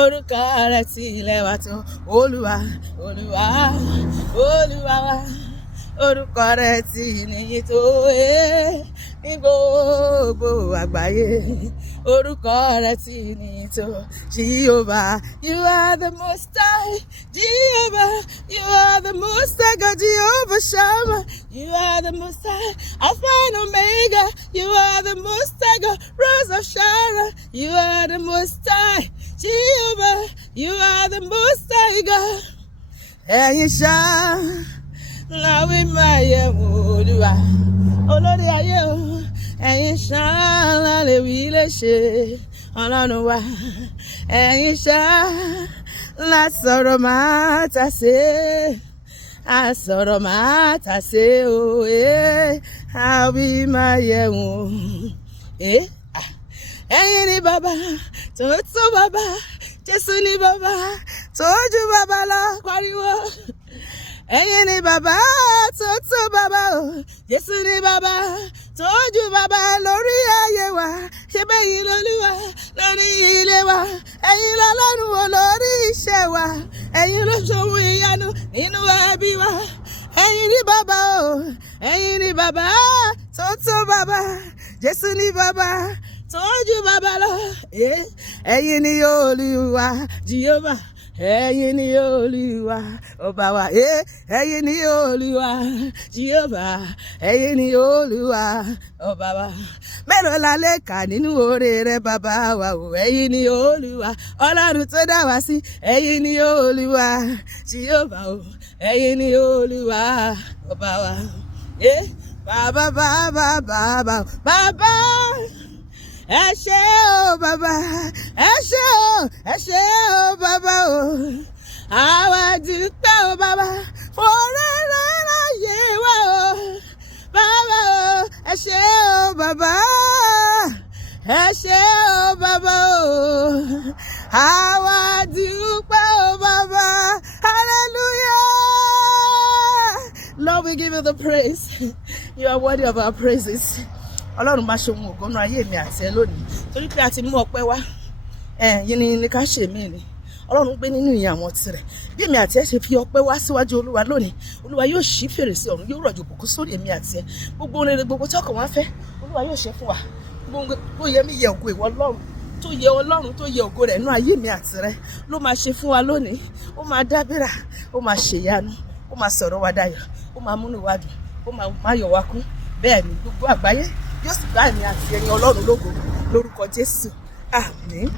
Orúkọ rẹ̀ ti ilẹ̀ wa tó Olúwa Olúwa Olúwa wa. Orúkọ rẹ̀ ti níyì tó ní gbogbo àgbáyé. Orúkọ rẹ̀ ti níyì tó Jehovah, you are the most high. Jehovah, you are the most high God. Jehovah Shammah, you are the most high. Alpha and Omega, you are the most high God. Rose of Sharon, you are the most high. Jehovah, you are the most high God. Ẹ̀yin ṣá láwí máa yẹ wò Olúwa olórí ayé o. Ẹ̀yin ṣá lálẹ́ wí lè ṣe Ọlọ́run wa. Ẹ̀yin ṣá lásọ̀rọ̀ máa tà sé àsọ̀rọ̀ máa tà sé o. Àwí máa yẹ wò. Ẹ̀yin ni bàbá tó tó bàbá, Jésù ni bàbá tó jù bàbá lọ, pariwo. Ẹ̀yin ni bàbá tó tó bàbá o, Jésù ni bàbá tó jù bàbá lórí ayé wa. Ṣé bẹ́yìn lolúwa lórí ilé wa? Ẹ̀yin lọ́lọ́run wo lórí iṣẹ́ wa? Ẹ̀yin ló ṣòwò ìyanu nínú ẹbí wa. Ẹ̀yin ni bàbá o, ẹ̀yin ni bàbá tó tó bàbá, Jésù ni bàbá tójú bàbá lọ. Ẹ̀yin ni Olúwa Jehovah, ẹ̀yin ni Olúwa ọba wa. Ẹ̀yin ni Olúwa Jehovah, ẹ̀yin ni Olúwa ọba wa. Mélòó la lè kà nínú oore rẹ bàbá wa o. Ẹ̀yin ni Olúwa Ọlọ́run tó dá wa sí. Ẹ̀yin ni Olúwa Jehovah o, ẹ̀yin ni Olúwa ọba wa. Bàbá bàbá bàbá bàbá. Ẹ ṣé o bàbá, ẹ ṣé o, ẹ ṣé o bàbá o. Àwa dúpẹ́ o bàbá f'oore láyé wa o. Bàbá o, ẹ ṣé o bàbá, ẹ ṣé o bàbá o. Àwa dúpẹ́ o bàbá. Hallelujah. Lord, we give you the praise. You are worthy of our praises. Ọlọ́run máa ṣe ohun ògbónú ayé mi àti ẹ lónìí torí pé a ti mú ọpẹ́ wá. Yín ni ká ṣe mí ni Ọlọ́run gbé nínú ìyìn àwọn tirẹ̀. Bí èmi àti ẹ ṣe fi ọpẹ́ wá síwájú Olúwa lónìí, Olúwa yóò ṣí fèrèsé ọ̀run, yóò rọ̀jò bùkún sórí èmi àti ẹ. Gbogbo rere gbogbo tí ọkàn wa fẹ́ Olúwa yóò ṣe fún wa. Gbogbo tó yẹ mí yẹ ògo ìwọ Ọlọ́run, tó yẹ Ọlọ́run tó yẹ ògo rẹ̀ nínú ayé mi àti rẹ ló máa ṣe fún wa lónìí. Ó máa dábìrà, ó máa ṣèyanu, ó máa sọ̀rọ̀ wa dayọ̀, ó máa múnú wa dùn, ó máa yọ̀ wá kún. Bẹ́ẹ̀ ni gbogbo àgbáyé yóò sì bá èmi àti ẹ̀yin Ọlọ́run lógo lórúkọ Jésù. Àmín.